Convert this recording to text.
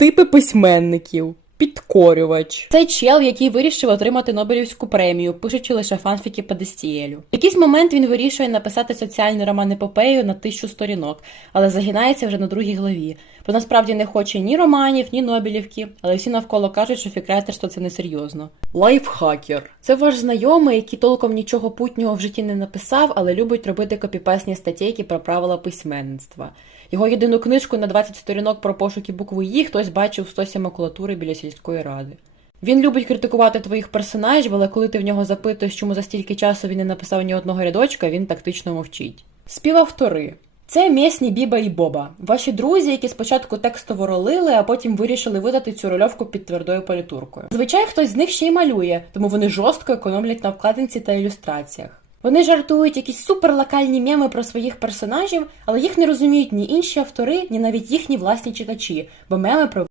Типи письменників. Підкорювач. Цей чел, який вирішив отримати Нобелівську премію, пишучи лише фанфіки по Дестієлю. В якийсь момент він вирішує написати соціальний роман епопею на тисячу сторінок, але загинається вже на другій главі. Бо насправді не хоче ні романів, ні Нобелівки, але всі навколо кажуть, що фікретерство це несерйозно. Лайфхакер. Це ваш знайомий, який толком нічого путнього в житті не написав, але любить робити копіпесні статейки про правила письменництва. Його єдину книжку на 20 сторінок про пошуки букви «І» хтось бачив в стосі макулатури біля сільської ради. Він любить критикувати твоїх персонажів, але коли ти в нього запитуєш, чому за стільки часу він не написав ні одного рядочка, він тактично мовчить. Співавтори. Це місні Біба і Боба, ваші друзі, які спочатку текстово ролили, а потім вирішили видати цю рольовку під твердою політуркою. Звичай хтось з них ще й малює, тому вони жорстко економлять на вкладинці та ілюстраціях. Вони жартують якісь суперлокальні меми про своїх персонажів, але їх не розуміють ні інші автори, ні навіть їхні власні читачі, бо меми про